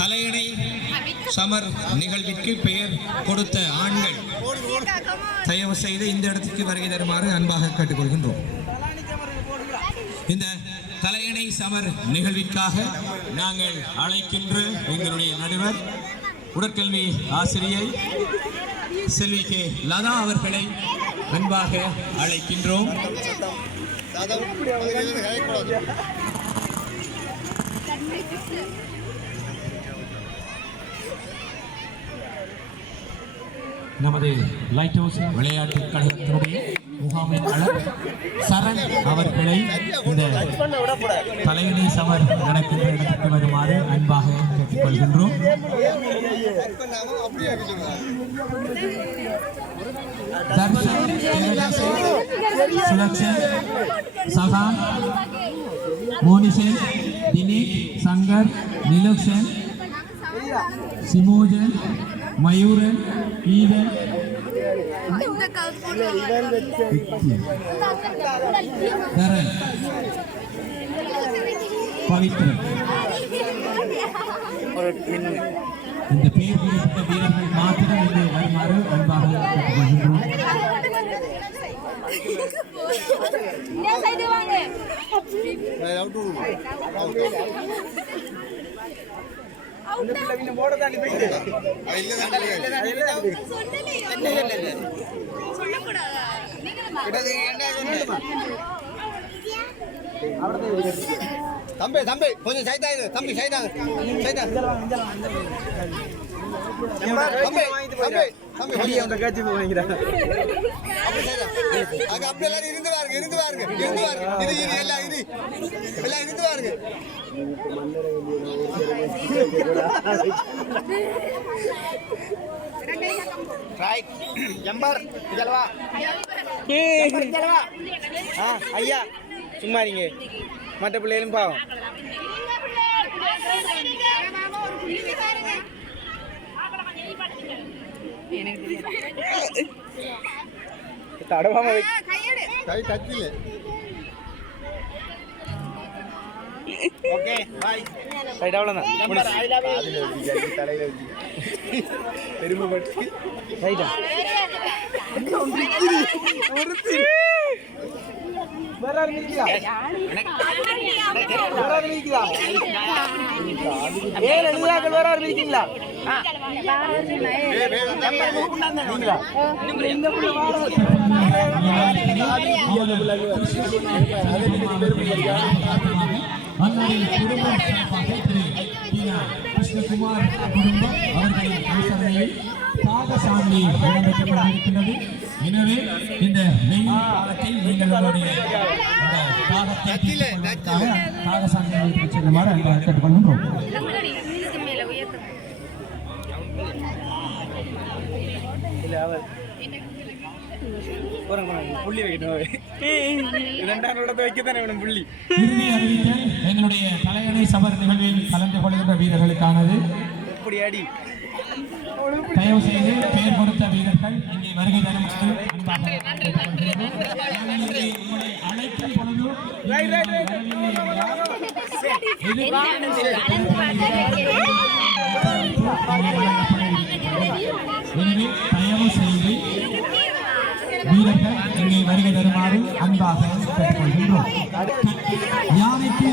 தலையணை சமர் நிகழ்விற்கு பெயர் கொடுத்த ஆண்கள் தயவு செய்து இந்த இடத்துக்கு வருகை தருமாறு அன்பாக கேட்டுக்கொள்கின்றோம். இந்த தலையணை சமர் நிகழ்விற்காக நாங்கள் அழைக்கின்ற எங்களுடைய நடுவர் உடற்கல்வி ஆசிரியை செல்வி கே லதா அவர்களை அன்பாக அழைக்கின்றோம். நமது லைட் ஹவுஸ் விளையாட்டு கழகத்தினுடைய முகாமையாளர் சரண் அவர்களை இந்த தலையணை சமர் நடக்கின்ற இடத்துக்கு வருமாறு அன்பாக கேட்டுக்கொள்கின்றோம். சுலக்ஷன், சகான், மோனிசன், தினேஷ், சங்கர், நிலக்ஷன், சிமோஜன், மயூரன், ஈவன், தரன், பவித்ரன். இந்த பெயர் குறிப்பிட்ட வீரர்கள் மாத்திரம் இங்கே வருமாறு அன்பாக கேட்டுக்கொள்கின்றோம். தம்பி தம்பி கொஞ்சம் சைதா இது தம்பி சைதா சைதா தம்பி தம்பி தம்பி அந்த காட்சி வாங்கிக்கிறாங்க. அங்க அப்படியே எல்லாரும் இருந்து பாருங்க இருந்து பாருங்க இருந்து பாருங்க இது இது எல்லாம் இது எல்லாம் இருந்து பாருங்க. ரைட் ஜம்பர் ஜலவா ஜலவா ஐயா சும்மா நீங்க மற்ற பிள்ளைகளும் பாவம். தடவாம கை தச்சில. ஓகே பை ரைட் அவ்வளவுதான். தலையில வச்சு பெருமைப்பட்டு ரைட்டா ஒருத்தி வராரு நிக்கிறா வராரு நிக்கிறா ஏய் எழுதாக்கள் வராரு நிக்கிறீங்களா இந்த புள்ள கிருஷ்ணகுமார் குடும்பம் அவர்களின் அனுசரணையில் பாகசாமி இடம்பெற்றுக்கொண்டிருக்கின்றது. எனவே இந்த வெயில் காலத்தில் நீங்களுடைய பாகசாமியை செல்லுமாறு அன்பாக கேட்டுக்கொள்கின்றோம். புள்ளி வைக்கணும் புள்ளி இறுதி அறிவித்தல் எங்களுடைய தலையணை சமர் நிகழ்வில் கலந்து கொள்கின்ற வீரர்களுக்கானது. அடி தயவு செய்து பெயர் கொடுத்த வீரர்கள் இங்கே வருகை தருமாறு அழைக்கும் பொழுது எனவே தயவு செய்து வீரர்கள் இங்கே வருகை தருமாறு அன்பாக கேட்டுக்கொள்கின்றோம். யானைக்கு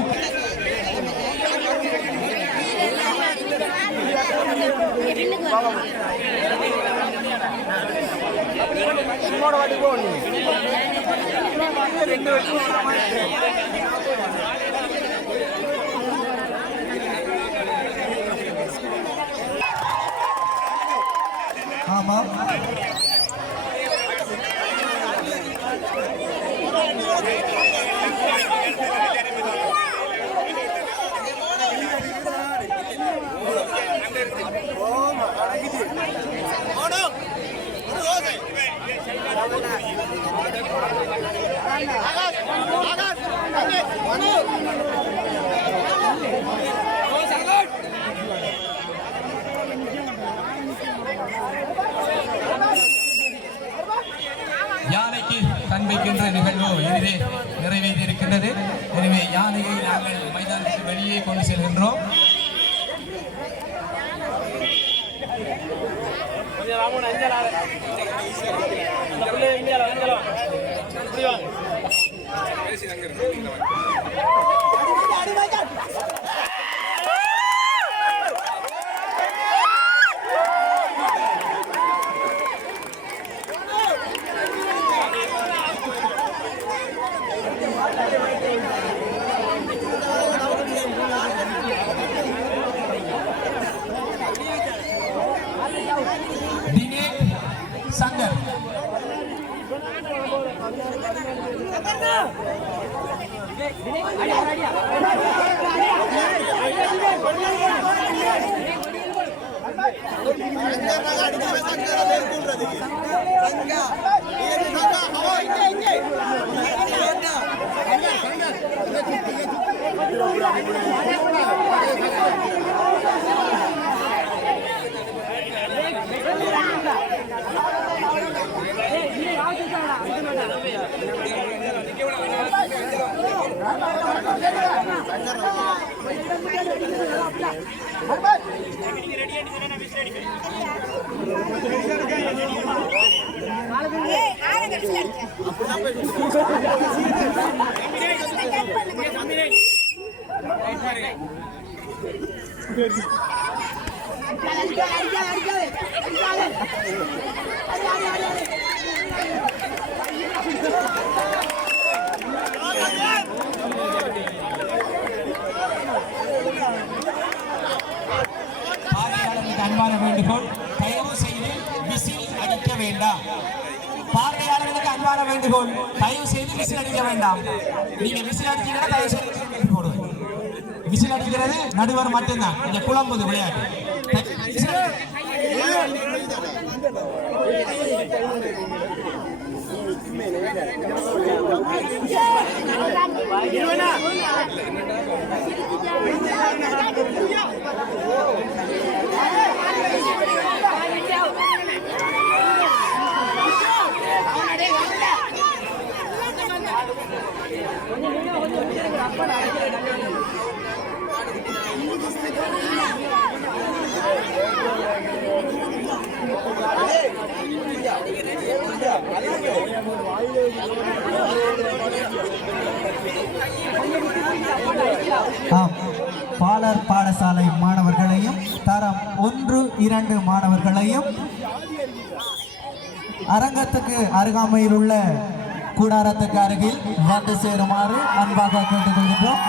ஆமா யானைக்கு காண்பிக்கின்ற நிகழ்வு இதிலே நிறைவேறியிருக்கின்றது. எனவே யானையை நாங்கள் மைதானத்துக்கு வெளியே கொண்டு செல்கின்றோம். அன்பான வேண்டுகோள், தயவு செய்து விசில் அடிக்க வேண்டாம். பார்வையாளர்களுக்கு அன்பான வேண்டுகோள், தயவு செய்து விசில் அடிக்க வேண்டாம். நீங்க விசில் அடிச்சீங்கன்னா தயவு செய்து போடுவேன். விசில் அடிக்கிறது நடுவர் மட்டும்தான். இந்த குழம்புது விளையாட்டு. பாலர் பாடசாலை மாணவர்களையும் தரம் 1, 2 மாணவர்களையும் அரங்கத்துக்கு அருகாமையில் உள்ள கூடாரத்துக்கு அருகில் வந்து சேருமாறு அன்பாக கேட்டுக்கொள்கின்றோம்.